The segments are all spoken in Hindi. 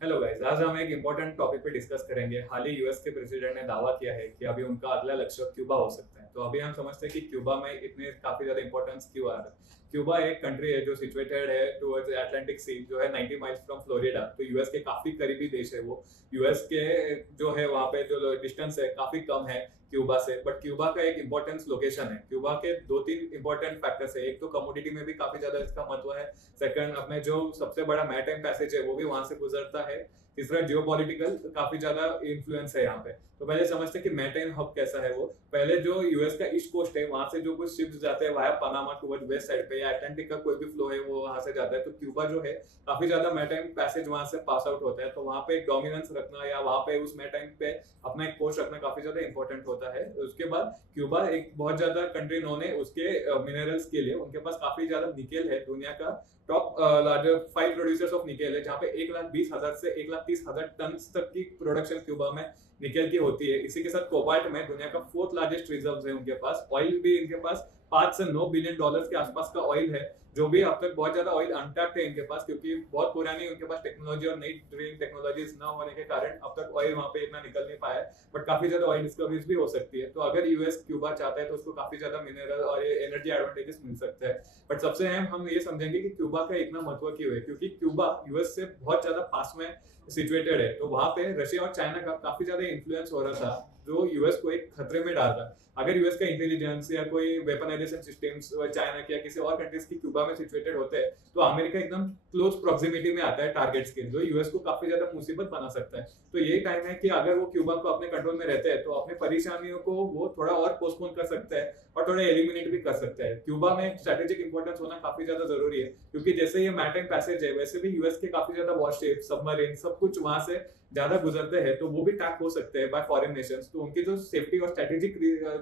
हेलो गाइस, आज हम एक इम्पोर्टेंट टॉपिक पे डिस्कस करेंगे। हाल ही यूएस के प्रेसिडेंट ने दावा किया है कि अभी उनका अगला लक्ष्य क्यूबा हो सकता है। तो अभी हम समझते हैं कि क्यूबा में इतने काफी ज्यादा इंपॉर्टेंस क्यों आ रहा है। क्यूबा एक कंट्री है जो सिचुएटेड है टुवर्ड्स अटलांटिक सी, जो है 90 माइल्स फ्रॉम फ्लोरिडा। तो यूएस के काफी करीबी देश है वो। यूएस के जो है वहाँ पे जो डिस्टेंस है काफी कम है क्यूबा से, बट क्यूबा का एक इंपॉर्टेंस लोकेशन है। क्यूबा के दो तीन इंपॉर्टेंट फैक्टर्स है। एक तो कमोडिटी में भी काफी ज्यादा इसका महत्व है। सेकंड, अपने जो सबसे बड़ा मैरीटाइम पैसेज है वो भी वहां से गुजरता है। तीसरा, जियोपॉलिटिकल काफी ज्यादा इन्फ्लुएंस है यहाँ पे। तो पहले समझते हैं कि मैरीटाइम हब कैसा है वो। पहले जो यूएस का ईस्ट कोस्ट है वहां से जो कुछ शिप्स जाते हैं via Panama toward west side पे, या अटलांटिक का कोई भी फ्लो है वो वहां से जाता है। तो क्यूबा जो है काफी ज्यादा मैरीटाइम पैसेज वहां से पास आउट होता है। तो वहां पे एक डोमिनेंस रखना या वहां पे उस मैरीटाइम पे अपना एक कोस्ट रखना काफी ज्यादा इंपॉर्टेंट होता है। उसके बाद क्यूबा एक बहुत ज्यादा कंट्री नोन है उसके मिनरल्स के लिए। उनके पास काफी ज्यादा निकेल है। दुनिया का top larger 5 producers of nickel है, जहाँ पे 1,20,000 से 1,30,000 टन तक की प्रोडक्शन क्यूबा में निकेल की होती है। इसी के साथ कोबाल्ट में दुनिया का 4th लार्जेस्ट रिजर्व है उनके पास। ऑयल भी इनके पास 5 से 9 बिलियन डॉलर्स के आसपास का ऑयल है, जो भी अब तक बहुत ज्यादा ऑयल अनटैप्ड है इनके पास, क्योंकि बहुत पुरानी उनके पास टेक्नोलॉजी और नई ड्रिलिंग टेक्नोलॉजीज न होने के कारण अब तक ऑयल वहां पे इतना निकल नहीं पाया है। बट काफी ज्यादा ऑयल डिस्कवरीज भी हो सकती है। तो अगर यूएस क्यूबा चाहता है तो उसको काफी ज्यादा मिनरल और एनर्जी एडवांटेजेस मिल सकते हैं। बट सबसे अहम हम ये समझेंगे कि क्यूबा का इतना महत्व क्यों है, क्योंकि क्यूबा यूएस से बहुत ज्यादा पास में सिचुएटेड है। तो वहां पे रशिया और चाइना का काफी ज्यादा इन्फ्लुएंस हो रहा था, जो यूएस को एक खतरे में डाल रहा है। अगर यूएस का इंटेलिजेंस या कोई वेपनाइजेशन सिस्टम्स चाइना के या किसी और कंट्रीज की क्यूबा में सिचुएटेड होते हैं, तो अमेरिका एकदम क्लोज प्रॉक्सिमिटी में आता है टारगेट्स के, जो यूएस को काफी ज्यादा मुसीबत बना सकता है। तो यही टाइम है कि अगर वो क्यूबा को अपने कंट्रोल में रहते हैं तो अपने परेशानियों को वो थोड़ा और पोस्टपोन कर सकते हैं और थोड़ा एलिमिनेट भी कर सकते हैं। क्यूबा में स्ट्रेटेजिक इंपॉर्टेंस होना काफी ज्यादा जरूरी है, क्योंकि जैसे ये मैरीटाइम पैसेज है वैसे भी यूएस के काफी ज्यादा वॉरशिप, सबमरीन, सब कुछ वहां से ज्यादा गुजरते हैं। तो वो भी टैप हो सकते हैं बाय फॉरेन नेशंस। तो उनकी जो सेफ्टी और स्ट्रेटेजिक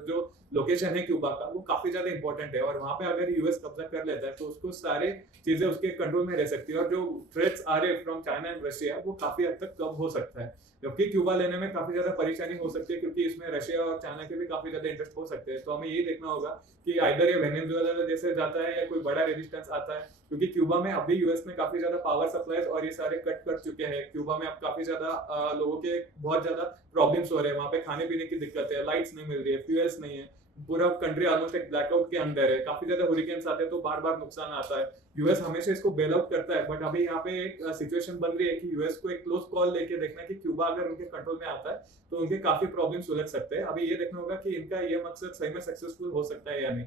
जो लोकेशन है क्यूबा का, वो काफी ज्यादा इंपॉर्टेंट है। और वहां पे अगर यूएस कब्जा कर लेता है तो उसको सारे चीजें उसके कंट्रोल में रह सकती है। और जो थ्रेट्स आ रहे फ्रॉम चाइना एंड रशिया, वो काफी हद तक कम हो सकता है। जबकि क्यूबा लेने में काफी ज्यादा परेशानी हो सकती है, क्योंकि इसमें रशिया और चाइना के भी काफी ज्यादा इंटरेस्ट हो सकते हैं। तो हमें यही देखना होगा कि आइदर ये वेनेजुएला जैसे जाता है या कोई बड़ा रेजिस्टेंस आता है, क्योंकि क्यूबा में अभी यूएस ने काफी ज्यादा पावर सप्लाईज और ये सारे कट कर चुके हैं। क्यूबा में अब काफी ज्यादा लोगों के बहुत ज्यादा प्रॉब्लम्स हो रहे हैं। वहां पे खाने पीने की दिक्कत है, लाइट्स नहीं मिल रही है, फ्यूल्स नहीं है। पूरा कंट्री ऑलमोस्ट एक ब्लैकआउट के अंदर है। काफी ज्यादा हुरिकेन्स आते हैं तो बार बार नुकसान आता है। यूएस हमेशा इसको बेल आउट करता है, बट अभी यहाँ पे एक सिचुएशन बन रही है कि यूएस को एक क्लोज कॉल लेके देखना है कि क्यूबा अगर उनके कंट्रोल में आता है तो उनके काफी प्रॉब्लम सुलझ सकते हैं। अभी ये देखना होगा कि इनका ये मकसद सही में सक्सेसफुल हो सकता है या नहीं।